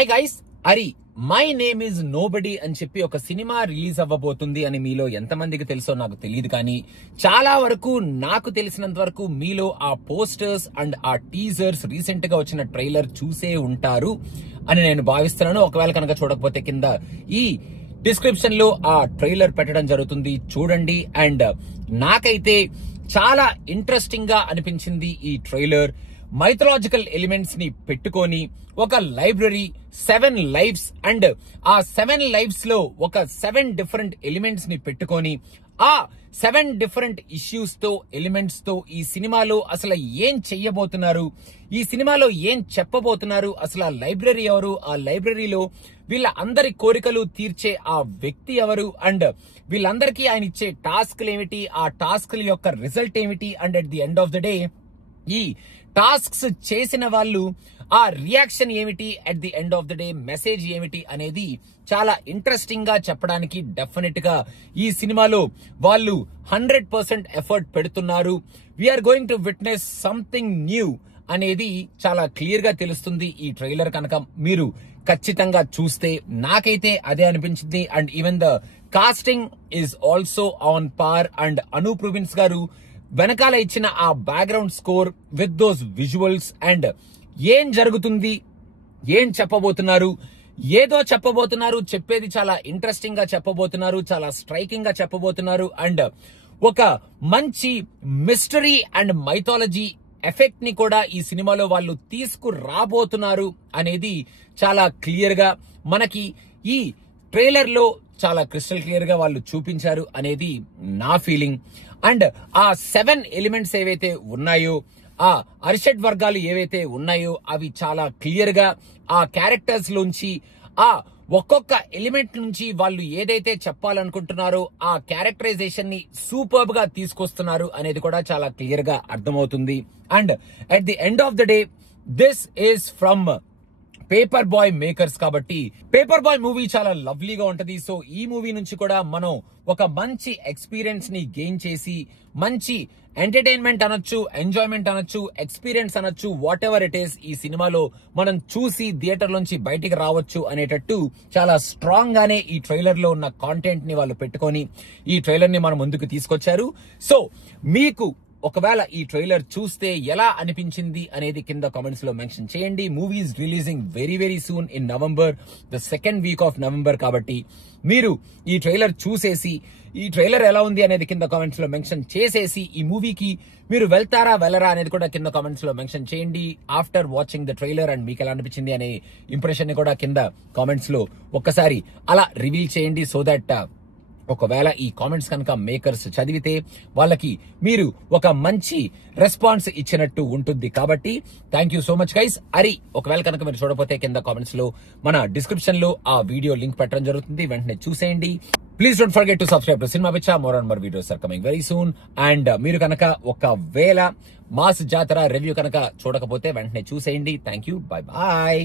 Hi guys, Ari my name is nobody అని చెప్పి ఒక సినిమా రిలీజ్ అవ్వబోతుంది అని మీలో ఎంతమందికి తెలుసో నాకు తెలియదు, కానీ చాలా వరకు నాకు తెలిసినంత వరకు మీలో ఆ పోస్టర్స్ అండ్ ఆ టీజర్స్ రీసెంట్ గా వచ్చిన ట్రైలర్ చూసే ఉంటారు అని నేను భావిస్తున్నాను. ఒకవేళ కనుక చూడకపోతే కింద ఈ డిస్క్రిప్షన్ లో ఆ ట్రైలర్ పెట్టడం జరుగుతుంది, చూడండి. అండ్ నాకైతే చాలా ఇంట్రెస్టింగ్ గా అనిపించింది ఈ ట్రైలర్. మైథలాజికల్ ఎలిమెంట్స్ ని పెట్టుకొని ఒక లైబ్రరీ 7 లైఫ్స్ అండ్ ఆ 7 లైఫ్స్ లో ఒక 7 డిఫరెంట్ ఎలిమెంట్స్ ని పెట్టుకొని ఆ 7 డిఫరెంట్ ఇష్యూస్ తో ఎలిమెంట్స్ తో ఈ సినిమాలో అసలు ఏం చెయ్యబోతున్నారు, ఈ సినిమాలో ఏం చెప్పబోతున్నారు, అసలు ఆ లైబ్రరీ ఎవరు, ఆ లైబ్రరీలో వీళ్ళ అందరి కోరికలు తీర్చే ఆ వ్యక్తి ఎవరు, అండ్ వీళ్ళందరికీ ఆయన ఇచ్చే టాస్క్లు ఏమిటి, ఆ టాస్క్ల యొక్క రిజల్ట్ ఏమిటి, and at the end of the day ఈ టాస్క్స్ చేసిన వాళ్ళు ఆ రియాక్షన్ ఏమిటి, at the end of the day message ఏమిటి అనేది చాలా ఇంట్రెస్టింగ్ గా చెప్పడానికి డెఫినెట్ గా ఈ సినిమాలో వాళ్ళు 100% ఎఫర్ట్ పెడుతున్నారు. We're going to witness something new అనేది చాలా క్లియర్ గా తెలుస్తుంది ఈ ట్రైలర్ కనుక మీరు ఖచ్చితంగా చూస్తే. నాకైతే అదే అనిపించింది. And even the casting is also on par. And Anoop Rubens garu వెనకాల ఇచ్చిన ఆ background score with those visuals and ఏం జరుగుతుంది, ఏం చెప్పబోతున్నారు, ఏదో చెప్పబోతున్నారు, చెప్పేది చాలా ఇంట్రెస్టింగ్ గా చెప్పబోతున్నారు, చాలా స్ట్రైకింగ్ గా చెప్పబోతున్నారు. అండ్ ఒక మంచి మిస్టరీ అండ్ మైథాలజీ ఎఫెక్ట్ ని కూడా ఈ సినిమాలో వాళ్ళు తీసుకురాబోతున్నారు అనేది చాలా క్లియర్ గా మనకి ఈ ట్రైలర్ లో చాలా క్రిస్టల్ క్లియర్ గా వాళ్ళు చూపించారు అనేది నా ఫీలింగ్. అండ్ ఆ 7 ఎలిమెంట్స్ ఏవైతే ఉన్నాయో, ఆ అరిషడ్ వర్గాలు ఏవైతే ఉన్నాయో అవి చాలా క్లియర్ గా ఆ క్యారెక్టర్స్ లోంచి ఆ ఒక్కొక్క ఎలిమెంట్ నుంచి వాళ్ళు ఏదైతే చెప్పాలనుకుంటున్నారో ఆ క్యారెక్టరైజేషన్ ని సూపర్బ్ గా తీసుకొస్తున్నారు అనేది కూడా చాలా క్లియర్ గా అర్థమవుతుంది. And at the end of the day this is from paper boy makers కాబట్టి పేపర్ బాయ్ మూవీ చాలా లవ్లీగా ఉంటది. సో ఈ మూవీ నుంచి కూడా మనం ఒక మంచి ఎక్స్పీరియన్స్ ని గెయిన్ చేసి మంచి ఎంటర్టైన్మెంట్ అనొచ్చు, ఎంజాయ్మెంట్ అనొచ్చు, ఎక్స్పీరియన్స్ అనొచ్చు, వాట్ ఎవర్ ఇట్ ఈస్ ఈ సినిమాలో మనం చూసి థియేటర్ నుంచి బయటికి రావచ్చు అనేటట్టు చాలా స్ట్రాంగ్ గానే ఈ ట్రైలర్ లో ఉన్న కాంటెంట్ ని వాళ్ళు పెట్టుకొని ఈ ట్రైలర్ ని మన ముందుకు తీసుకొచ్చారు. సో మీకు ఒకవేళ ఈ ట్రైలర్ చూస్తే ఎలా అనిపించింది అనేది కింద కామెంట్స్ లో మెన్షన్ చేయండి. Movie is releasing very very soon in November, the second week off November. కాబట్టి మీరు ఈ ట్రైలర్ చూసేసి ఈ ట్రైలర్ ఎలా ఉంది అనేది కింద కామెంట్స్ లో మెన్షన్ చేసేసి ఈ మూవీకి మీరు వెళ్తారా వెళ్ళరా అనేది కూడా కింద కామెంట్స్ లో మెన్షన్ చేయండి. After watching the trailer and మీకు ఎలా అనిపించింది అనే ఇంప్రెషన్ ని కూడా కింద కామెంట్స్ లో ఒక్కసారి అలా రివీల్ చేయండి. సో దట్ ఒకవేళ ఈ కామెంట్స్ కనుక మేకర్స్ చదివితే వాళ్ళకి మీరు ఒక మంచి రెస్పాన్స్ ఇచ్చినట్టు ఉంటుంది. కాబట్టి thank you so much guys. అరి ఒకవేళ కనుక మీరు చూడకపోతే కింద కామెంట్స్ లో మన డిస్క్రిప్షన్ లో ఆ వీడియో లింక్ పెట్టడం జరుగుతుంది, వెంటనే చూసేయండి. Please don't forget to subscribe to cinema Pichha. More and more videos are coming very soon. And మీరు కనుక ఒకవేళ మాస్ జాతర రివ్యూ కనుక చూడకపోతే వెంటనే చూసేయండి. Thank you, bye bye.